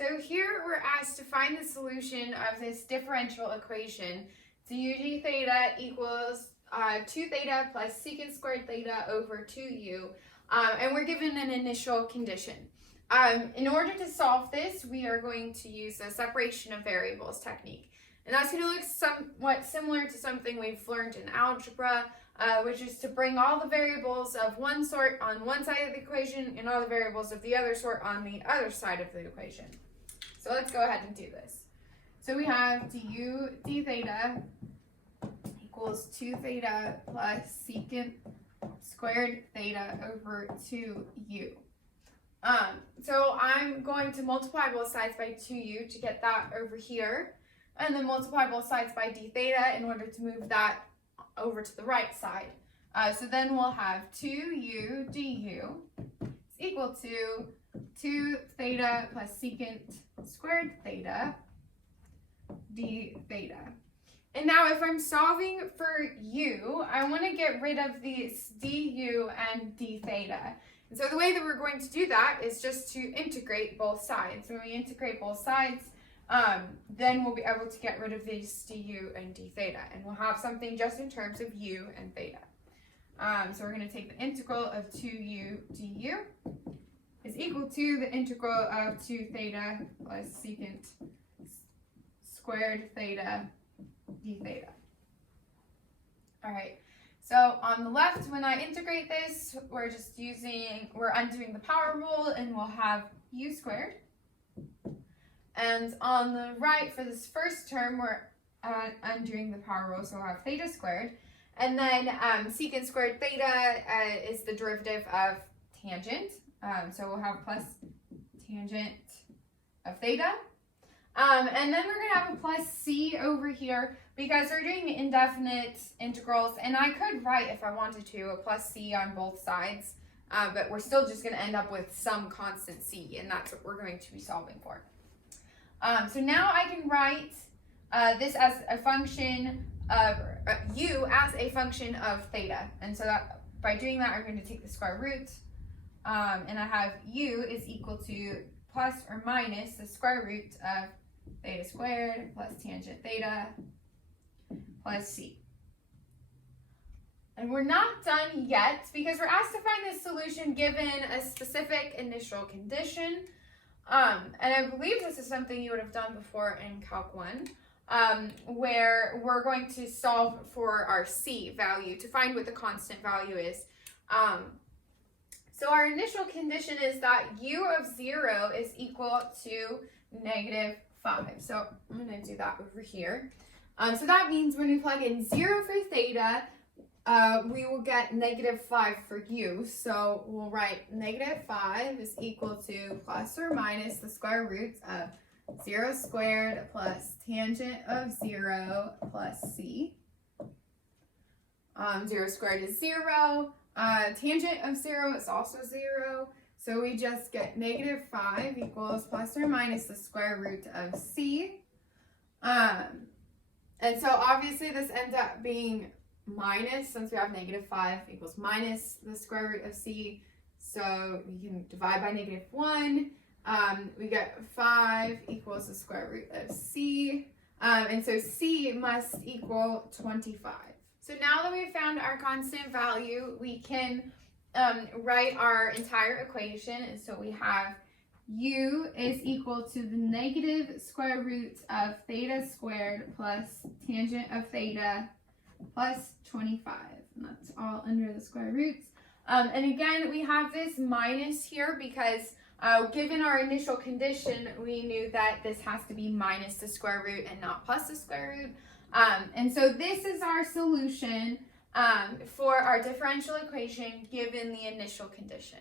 So here we're asked to find the solution of this differential equation. Du d theta equals 2 theta plus secant squared theta over 2u, and we're given an initial condition. In order to solve this, we are going to use a separation of variables technique. And that's going to look somewhat similar to something we've learned in algebra, which is to bring all the variables of one sort on one side of the equation and all the variables of the other sort on the other side of the equation. So let's go ahead and do this. So we have du d theta equals 2 theta plus secant squared theta over 2u. So I'm going to multiply both sides by 2u to get that over here, and then multiply both sides by d theta in order to move that over to the right side. So then we'll have 2u du is equal to 2 theta plus secant squared theta d theta. And now if I'm solving for u, I want to get rid of these du and d theta. And so the way that we're going to do that is just to integrate both sides. When we integrate both sides, then we'll be able to get rid of these du and d theta. And we'll have something just in terms of u and theta. So we're going to take the integral of 2u du is equal to the integral of 2 theta plus secant squared theta d theta. All right, so on the left, when I integrate this, we're undoing the power rule, and we'll have u squared. And on the right, for this first term, we're undoing the power rule, so we'll have theta squared. And then secant squared theta is the derivative of tangent. So we'll have plus tangent of theta. And then we're going to have a plus c over here because we're doing indefinite integrals. And I could write, if I wanted to, a plus c on both sides. But we're still just going to end up with some constant c, and that's what we're going to be solving for. So now I can write this as a function of u as a function of theta. And so that by doing that, I'm going to take the square root. And I have u is equal to plus or minus the square root of theta squared plus tangent theta plus c. And we're not done yet because we're asked to find this solution given a specific initial condition. And I believe this is something you would have done before in Calc 1, where we're going to solve for our c value to find what the constant value is. So our initial condition is that u of 0 is equal to -5. So I'm going to do that over here. So that means when we plug in 0 for theta, we will get -5 for u. So we'll write -5 is equal to plus or minus the square root of 0 squared plus tangent of 0 plus c. 0 squared is 0. Tangent of 0 is also 0, so we just get -5 equals plus or minus the square root of c. And so obviously this ends up being minus, since we have -5 equals minus the square root of c, so we can divide by -1. We get 5 equals the square root of c, and so c must equal 25. So now that we've found our constant value, we can write our entire equation. And so we have u is equal to the negative square root of theta squared plus tangent of theta plus 25. And that's all under the square roots. And again, we have this minus here because given our initial condition, we knew that this has to be minus the square root and not plus the square root. And so this is our solution for our differential equation given the initial condition.